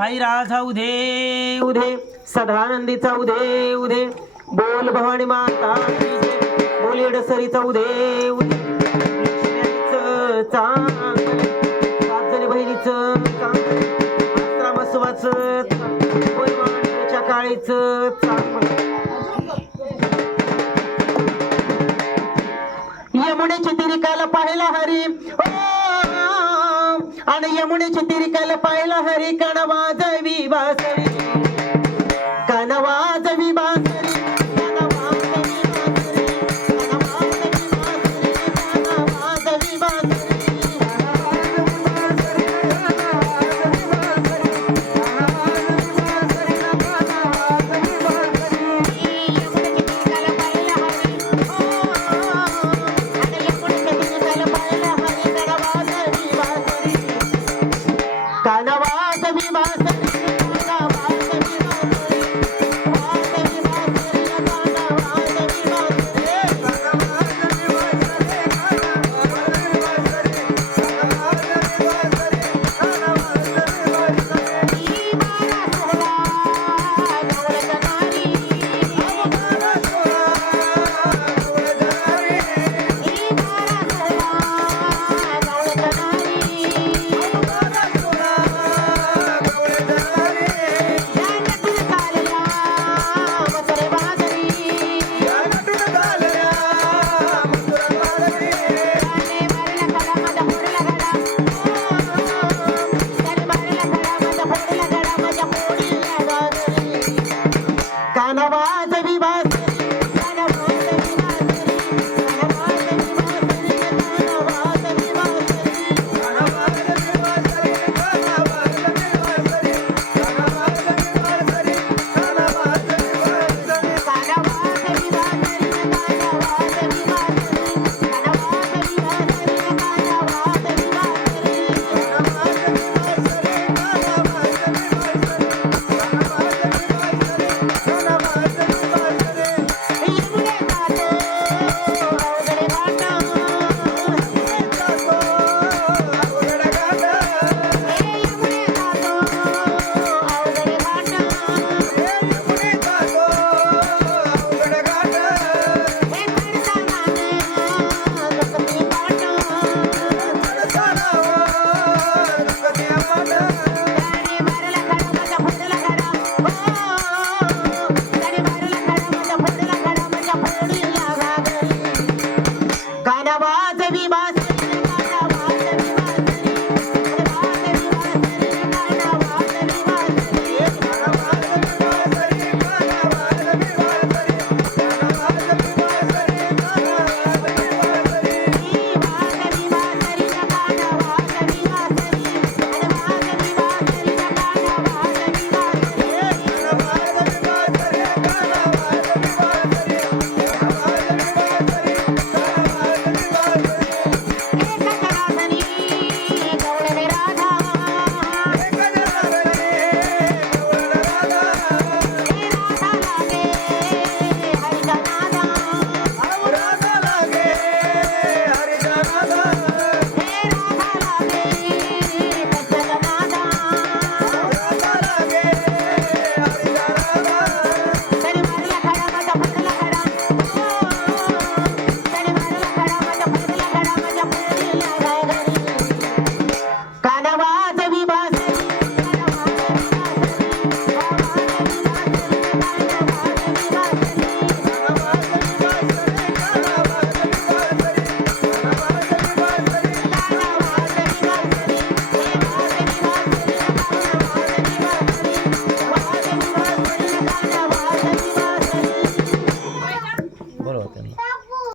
आई राधा उधे उधे सदानंदीचा उधे उधे बोल भवानी माता की जय. बोल उधे उधे बहिणीचं काळीचं यमुनेची तिरिकाला पाहिला हरी. ओ, यमुनेची तिरिकाला पाहिला हरी काणा वाजवी वासरी